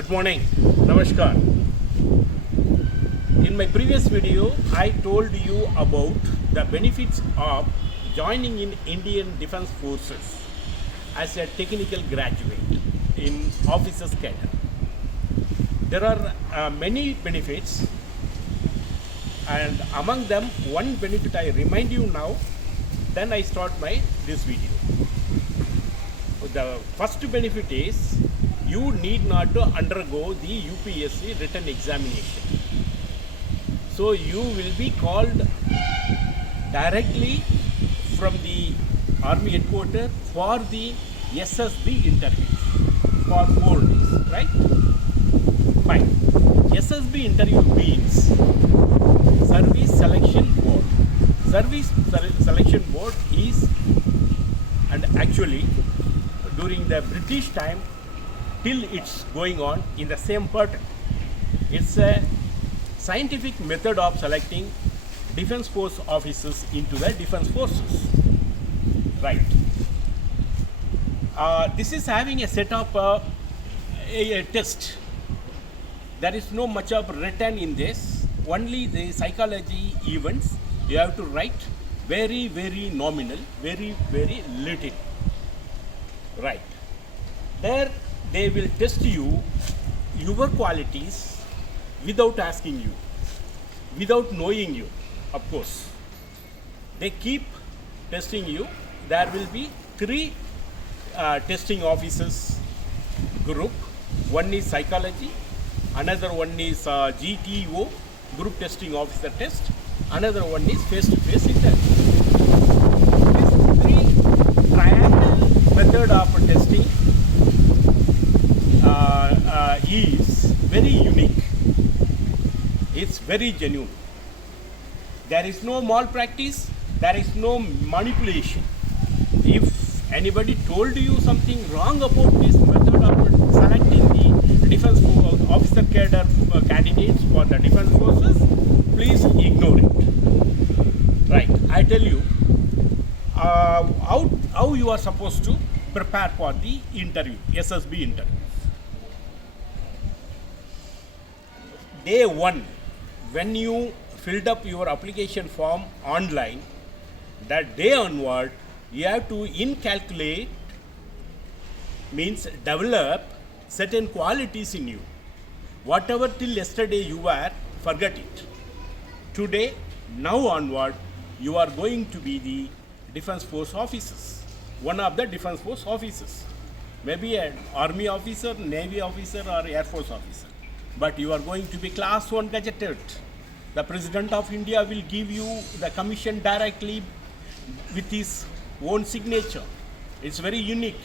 Good morning. Namaskar. In my previous video, I told you about the benefits of joining in Indian Defence Forces as a technical graduate in officers cadre. There are many benefits, and among them, one benefit I remind you now, then I start this video. The first benefit is you need not to undergo the UPSC written examination. So you will be called directly from the Army headquarters for the SSB interview for 4 days, right? Fine. SSB interview means Service Selection Board. Service Selection Board is, and actually during the British time till it's going on in the same pattern. It's a scientific method of selecting defense force officers into the defense forces. Right. This is having a set of a test. There is no much of written in this. Only the psychology events you have to write very, very nominal, very, very little. Right. There they will test you, your qualities, without asking you, without knowing you, of course. They keep testing you. There will be 3 testing officers group. One is psychology, another one is GTO, group testing officer test, another one is face-to-face interview. This 3 triangle method of testing is very unique. It's very genuine. There is no malpractice, there is no manipulation. If anybody told you something wrong about this method of selecting the defense officer cadre candidates for the defense forces, please ignore it. Right, I tell you how you are supposed to prepare for the interview, SSB interview. Day 1, when you filled up your application form online, that day onward, you have to incalculate, means develop certain qualities in you. Whatever till yesterday you were, forget it. Today, now onward, you are going to be the defense force officers, one of the defense force officers. Maybe an army officer, navy officer, or air force officer. But you are going to be class 1 gazetted. The President of India will give you the commission directly with his own signature. It's very unique.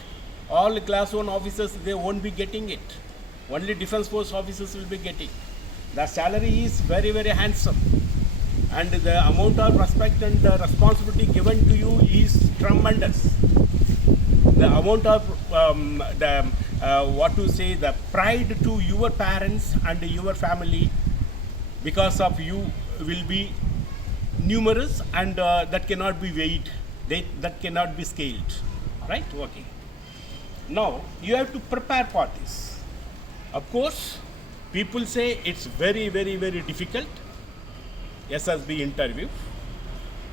All class 1 officers, they won't be getting it. Only defense force officers will be getting. The salary is very, very handsome. And the amount of respect and the responsibility given to you is tremendous. The amount of the pride to your parents and your family because of you will be numerous, and that cannot be weighed, that cannot be scaled, right? Okay. Now you have to prepare for this. Of course, people say it's very, very, very difficult, SSB interview,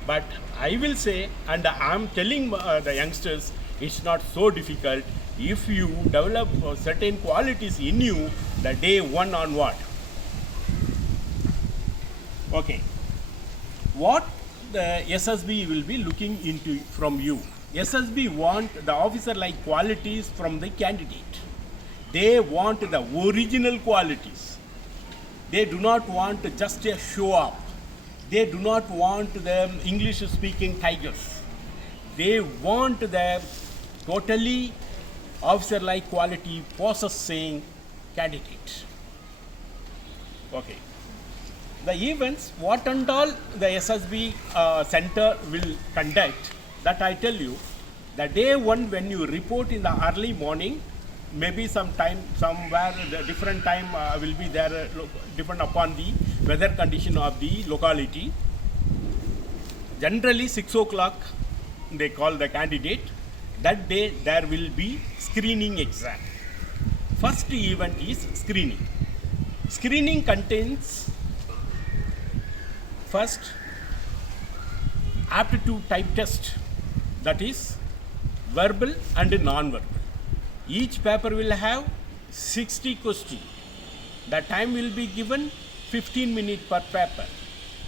but I will say, and I'm telling the youngsters, it's not so difficult if you develop certain qualities in you the day 1 onward. Okay. What the SSB will be looking into from you? SSB want the officer-like qualities from the candidate. They want the original qualities. They do not want just a show-up. They do not want the English-speaking tigers. They want the totally officer-like quality possessing candidate. Okay. The events, what and all the SSB center will conduct, that I tell you, the day 1 when you report in the early morning, maybe some time, somewhere, the different time will be there, depend upon the weather condition of the locality. Generally 6 o'clock they call the candidate. That day there will be screening exam. First event is screening. Screening contains first aptitude type test, that is verbal and non-verbal. Each paper will have 60 questions. The time will be given 15 minutes per paper.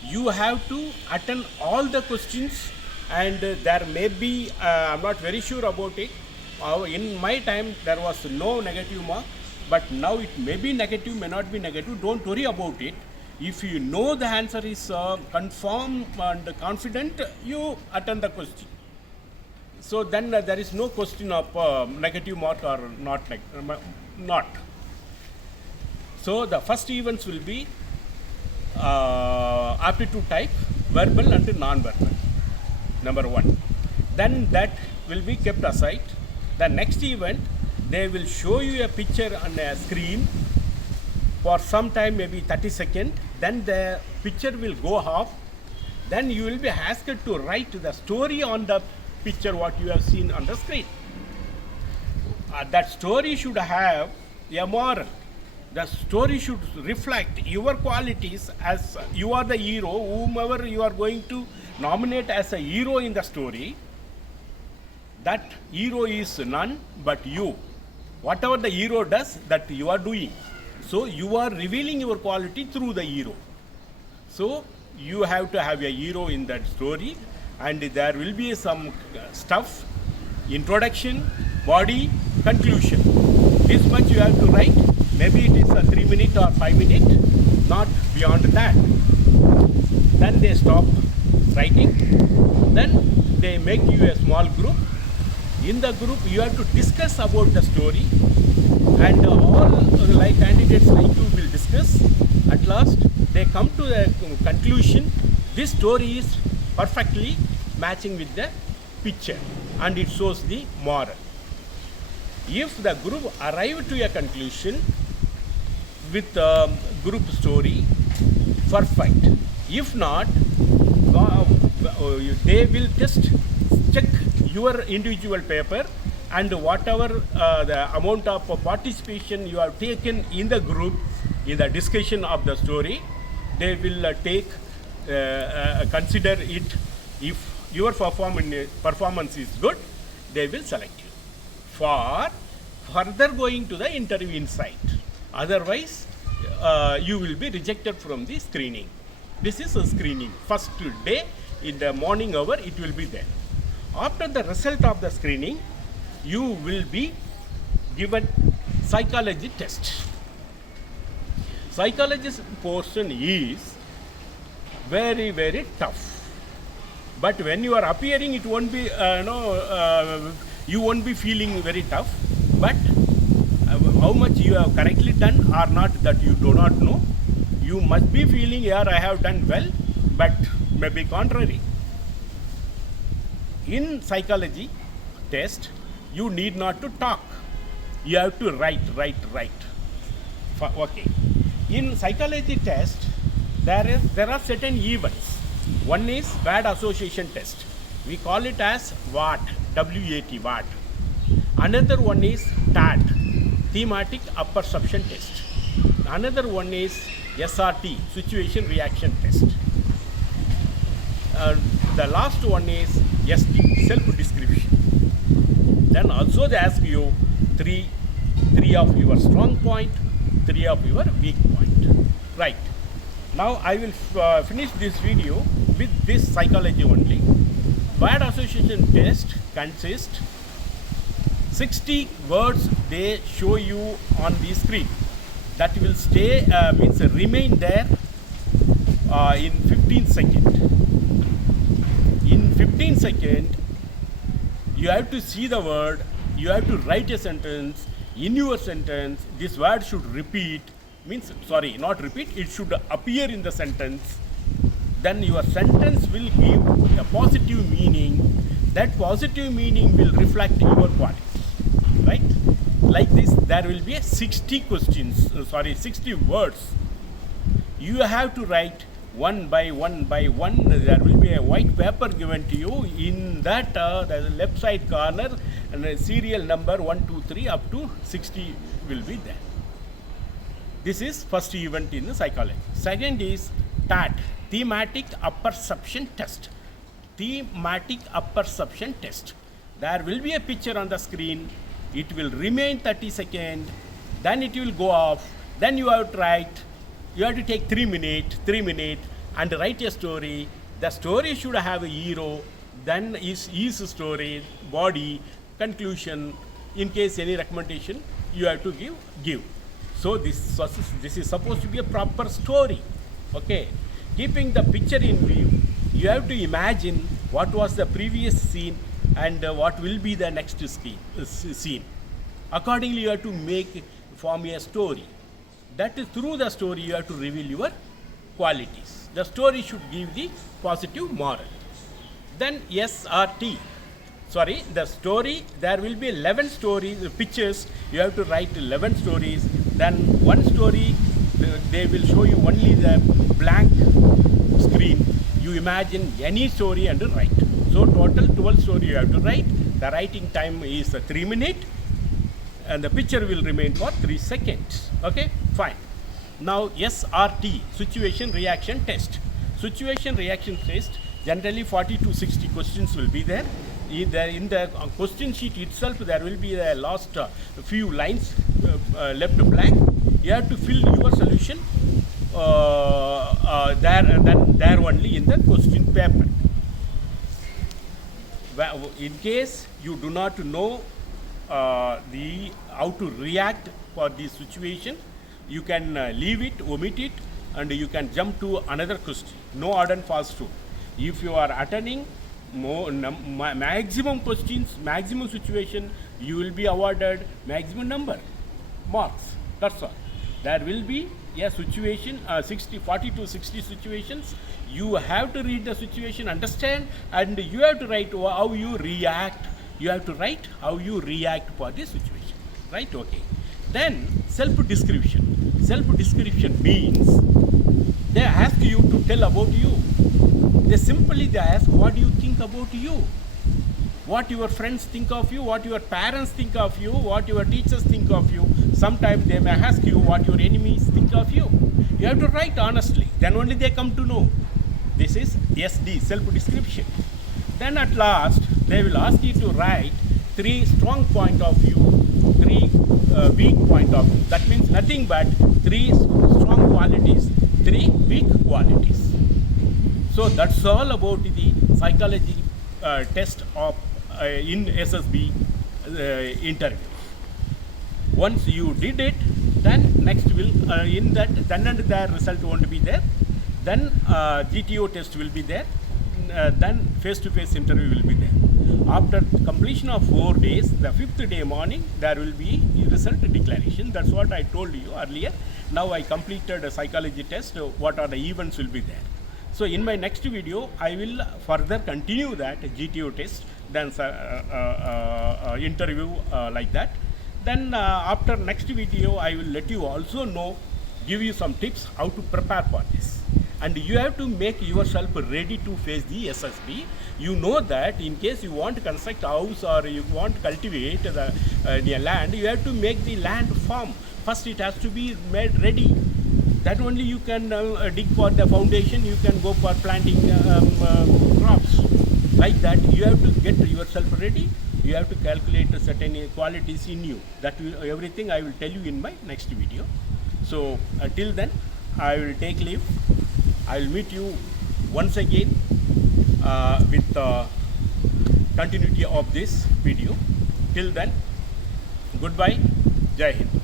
You have to attend all the questions, and there may be, I'm not very sure about it. In my time there was no negative mark, but now it may be negative, may not be negative. Don't worry about it. If you know the answer is confirm and confident, you attend the question. So then there is no question of negative mark or not. So the first events will be aptitude type, verbal and non-verbal, number one. Then that will be kept aside. The next event, they will show you a picture on a screen for some time, maybe 30 seconds. Then the picture will go off. Then you will be asked to write the story on the picture what you have seen on the screen. That story should have a moral. The story should reflect your qualities, as you are the hero, whomever you are going to nominate as a hero in the story. That hero is none but you. Whatever the hero does, that you are doing. So you are revealing your quality through the hero. So you have to have a hero in that story, and there will be some stuff, introduction, body, conclusion. This much you have to write. Maybe it is a 3 minute or 5 minute, not beyond that. Then they stop writing. Then they make you a small group. In the group you have to discuss about the story, and all like candidates like you will discuss. At last they come to the conclusion, this story is perfectly matching with the picture and it shows the moral. If the group arrive to a conclusion with group story, perfect. If not, they will just check your individual paper, and whatever the amount of participation you have taken in the group in the discussion of the story, they will consider it. If your performance is good, they will select you for further going to the interview inside. Otherwise, you will be rejected from the screening. This is a screening. First day in the morning hour, it will be there. After the result of the screening, you will be given psychology test. Psychologist portion is very, very tough. But when you are appearing, it won't be, you won't be feeling very tough. But how much you have correctly done or not, that you do not know. You must be feeling, yeah, I have done well, but maybe contrary. In psychology test, you need not to talk. You have to write. Okay. In psychology test, there are certain events. One is word association test. We call it as WAT, W-A-T, WAT. Another one is TAT, thematic apperception test. Another one is SRT, situation reaction test. The last one is ST, self-description. Then also they ask you three of your strong point, 3 of your weak point. Right. Now I will finish this video with this psychology only. Word association test consists 60 words they show you on the screen that will stay, remain there in 15 seconds. In 15 seconds, you have to see the word, you have to write a sentence. In your sentence, this word should repeat, not repeat, it should appear in the sentence. Then your sentence will give a positive meaning. That positive meaning will reflect your quality. Right? Like this, there will be 60 words. You have to write one by one by one. There will be a white paper given to you. In that, the left side corner, and a serial number 1, 2, 3 up to 60 will be there. This is first event in the psychology. Second is TAT, thematic apperception test. Thematic apperception test. There will be a picture on the screen. It will remain 30 seconds. Then it will go off. Then you have to write. You have to take 3 minutes, and write a story. The story should have a hero. Then is story, body, conclusion. In case any recommendation, you have to give. So this is supposed to be a proper story. Okay. Keeping the picture in view, you have to imagine what was the previous scene and what will be the next scene. Accordingly, you have to form a story. That is, through the story you have to reveal your qualities. The story should give the positive moral. Then SRT. Sorry, the story, there will be 11 stories, pictures. You have to write 11 stories. Then one story, they will show you only the blank screen. You imagine any story and write. So total 12 stories you have to write. The writing time is 3 minutes, and the picture will remain for 3 seconds. Okay, fine. Now SRT, situation reaction test. Situation reaction test, generally 40 to 60 questions will be there. In the question sheet itself, there will be the last few lines left blank. You have to fill your solution there only in the question paper. In case you do not know how to react for this situation, you can leave it, omit it, and you can jump to another question. No hard and fast rule. If you are attending maximum questions, maximum situation, you will be awarded maximum number marks. That's all. There will be a situation, 40 to 60 situations. You have to read the situation, understand, and you have to write how you react. You have to write how you react for this situation. Right? Okay. Then self-description. Self-description means they ask you to tell about you. They ask, what do you think about you? What your friends think of you, what your parents think of you, what your teachers think of you. Sometimes they may ask you what your enemies think of you. You have to write honestly. Then only they come to know. This is SD, self-description. Then at last, they will ask you to write 3 strong point of view, 3 weak point of view. That means nothing but 3 strong qualities, 3 weak qualities. So that's all about the psychology test of in SSB interview. Once you did it, then next will in that then and there result won't be there. Then GTO test will be there. Then face-to-face interview will be there. After completion of 4 days, the 5th day morning, there will be result declaration. That's what I told you earlier. Now I completed a psychology test. What are the events will be there. So in my next video, I will further continue that GTO test, then interview like that. Then after next video, I will let you also know, give you some tips how to prepare for this. And you have to make yourself ready to face the SSB. You know that in case you want to construct a house or you want to cultivate the land, you have to make the land firm. First it has to be made ready. That only you can dig for the foundation, you can go for planting crops. Like that, you have to get yourself ready. You have to calculate certain qualities in you. Everything I will tell you in my next video. So till then, I will take leave. I will meet you once again with continuity of this video. Till then, goodbye. Jai Hind.